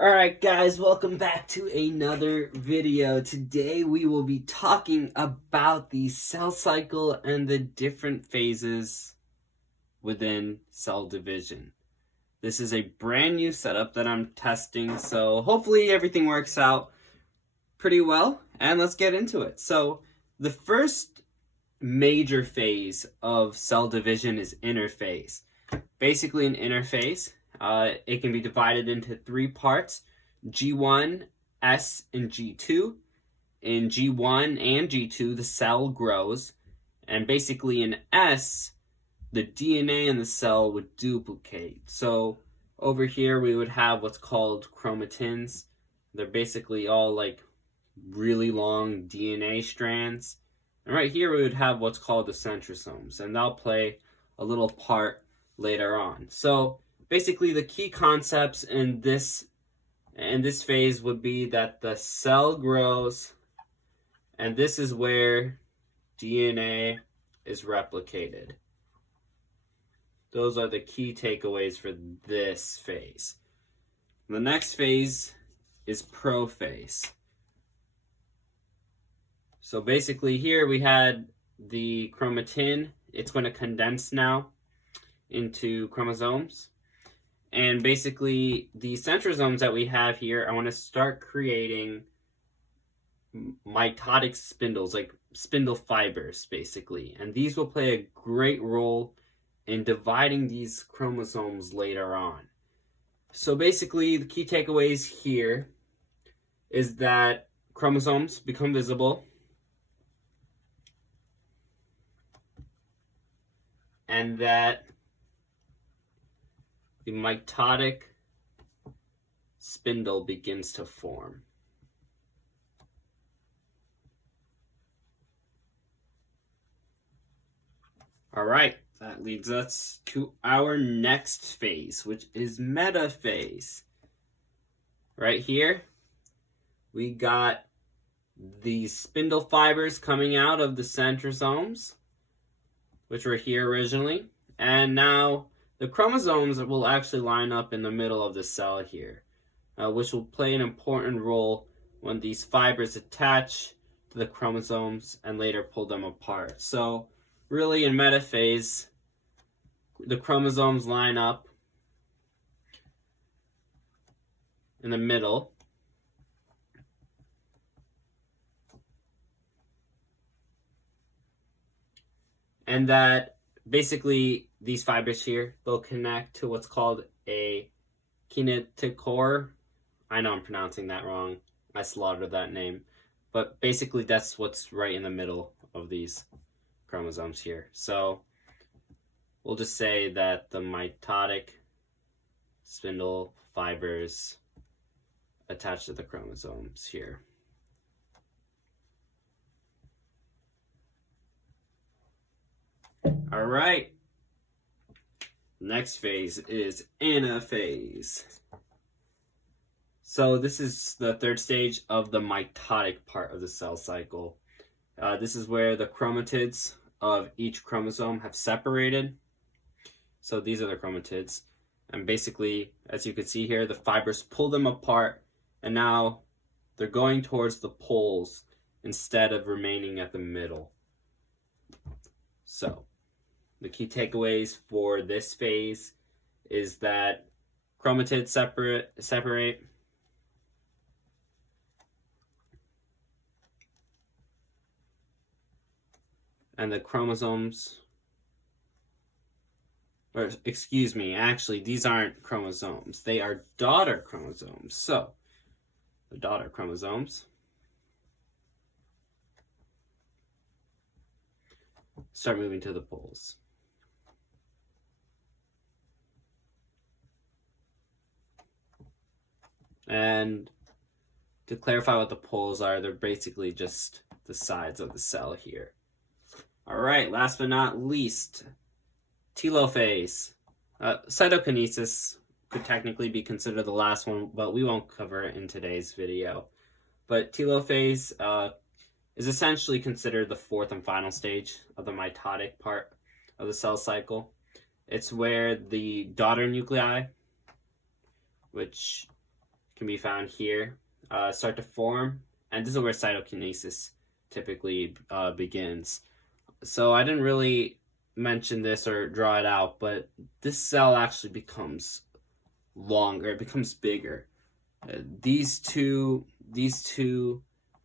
Alright guys, welcome back to another video. Today we will be talking about the cell cycle and the different phases within cell division. This is a brand new setup that I'm testing, so hopefully everything works out pretty well, and let's get into it. So the first major phase of cell division is interphase. Basically an interphase, it can be divided into three parts: G1, S, and G2. In G1 and G2, the cell grows, and basically in S, the DNA in the cell would duplicate. So over here we would have what's called chromatins. They're basically all like really long DNA strands. And right here we would have what's called the centrosomes, and they'll play a little part later on. So basically the key concepts in this phase would be that the cell grows, and this is where DNA is replicated. Those are the key takeaways for this phase. The next phase is prophase. So basically here we had the chromatin. It's going to condense now into chromosomes. And basically the centrosomes that we have here, I want to start creating mitotic spindles, like spindle fibers basically. And these will play a great role in dividing these chromosomes later on. So basically the key takeaways here is that chromosomes become visible, and that the mitotic spindle begins to form. All right, that leads us to our next phase, which is metaphase. Right here, we got these spindle fibers coming out of the centrosomes, which were here originally, and now the chromosomes will actually line up in the middle of the cell here, which will play an important role when these fibers attach to the chromosomes and later pull them apart. So really in metaphase, the chromosomes line up in the middle, and that basically these fibers here, they'll connect to what's called a kinetochore. I know I'm pronouncing that wrong. I slaughtered that name. But basically that's what's right in the middle of these chromosomes here. So we'll just say that the mitotic spindle fibers attach to the chromosomes here. All right. Next phase is anaphase. So this is the third stage of the mitotic part of the cell cycle. This is where the chromatids of each chromosome have separated. So these are the chromatids. And basically, as you can see here, the fibers pull them apart, and now they're going towards the poles instead of remaining at the middle. So the key takeaways for this phase is that chromatids separate, and the chromosomes, or excuse me, actually these aren't chromosomes, they are daughter chromosomes. So the daughter chromosomes start moving to the poles. And to clarify what the poles are, they're basically just the sides of the cell here. All right, last but not least, telophase. Cytokinesis could technically be considered the last one, but we won't cover it in today's video. But telophase is essentially considered the fourth and final stage of the mitotic part of the cell cycle. It's where the daughter nuclei, which can be found here, start to form, and this is where cytokinesis typically begins. So I didn't really mention this or draw it out, but this cell actually becomes longer, it becomes bigger. These two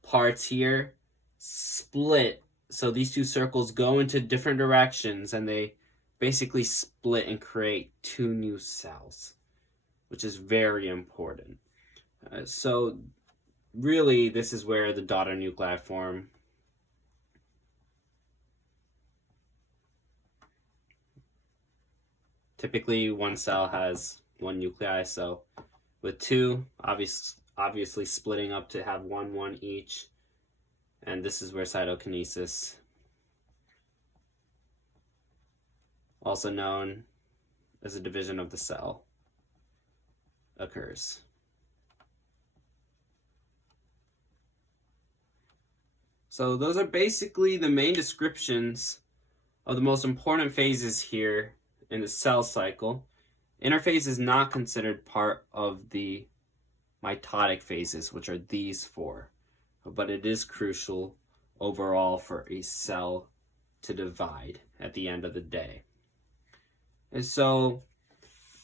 parts here split, so these two circles go into different directions, and they basically split and create two new cells, which is very important. So really, this is where the daughter nuclei form. Typically, one cell has one nuclei, so with two, obviously splitting up to have one each. And this is where cytokinesis, also known as a division of the cell, occurs. So those are basically the main descriptions of the most important phases here in the cell cycle. Interphase is not considered part of the mitotic phases, which are these four, but it is crucial overall for a cell to divide at the end of the day. And so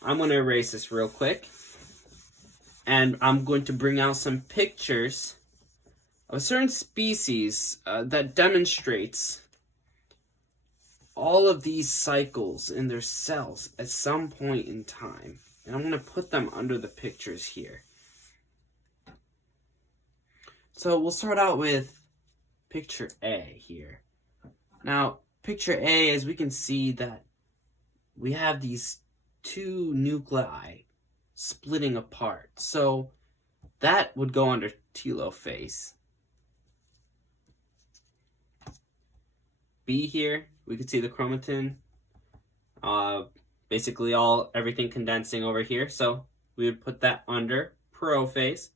I'm going to erase this real quick, and I'm going to bring out some pictures of a certain species that demonstrates all of these cycles in their cells at some point in time. And I'm going to put them under the pictures here. So we'll start out with picture A here. Now, picture A, as we can see that we have these two nuclei splitting apart. So that would go under telophase. B here, we can see the chromatin, basically everything condensing over here. So we would put that under prophase.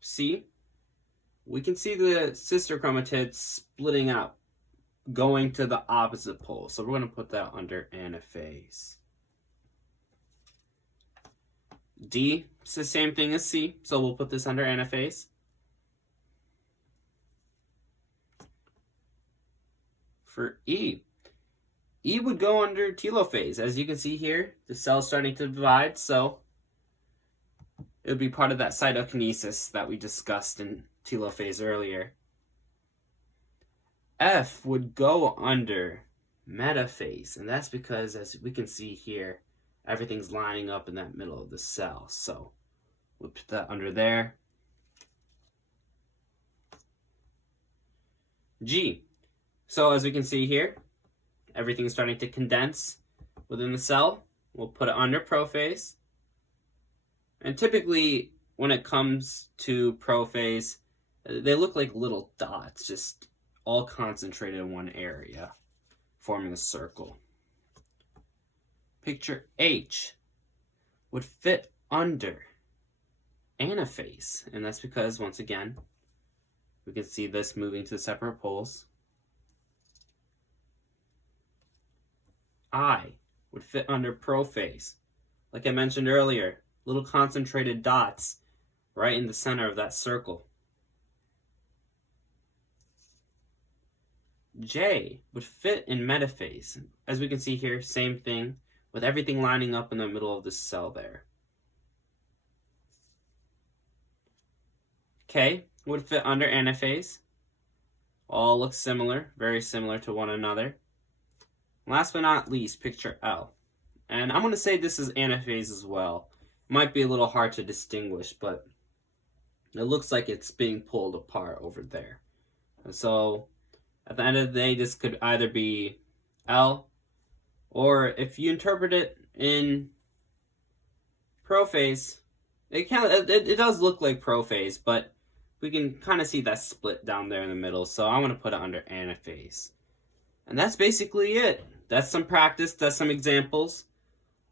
C, we can see the sister chromatids splitting out, going to the opposite pole. So we're going to put that under anaphase. D, it's the same thing as C, so we'll put this under anaphase. For E, E would go under telophase. As you can see here, the cell's starting to divide, so it would be part of that cytokinesis that we discussed in telophase earlier. F would go under metaphase, and that's because, as we can see here, everything's lining up in that middle of the cell. So we'll put that under there. G. So as we can see here, everything's starting to condense within the cell. We'll put it under prophase. And typically, when it comes to prophase, they look like little dots, just all concentrated in one area, forming a circle. Picture H would fit under anaphase, and that's because, once again, we can see this moving to separate poles. I would fit under prophase. Like I mentioned earlier, little concentrated dots right in the center of that circle. J would fit in metaphase. As we can see here, same thing, with everything lining up in the middle of the cell there. K would fit under anaphase. All look similar, very similar to one another. Last but not least, picture L. And I'm going to say this is anaphase as well. It might be a little hard to distinguish, but it looks like it's being pulled apart over there. And so at the end of the day, this could either be L, or if you interpret it in prophase, it does look like prophase, but we can kind of see that split down there in the middle. So I want to put it under anaphase. And that's basically it. That's some practice, that's some examples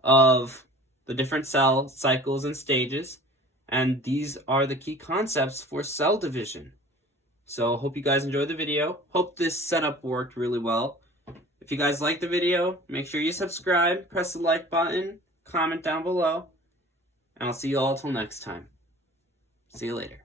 of the different cell cycles and stages. And these are the key concepts for cell division. So hope you guys enjoyed the video. Hope this setup worked really well. If you guys like the video, make sure you subscribe, press the like button, comment down below, and I'll see you all till next time. See you later.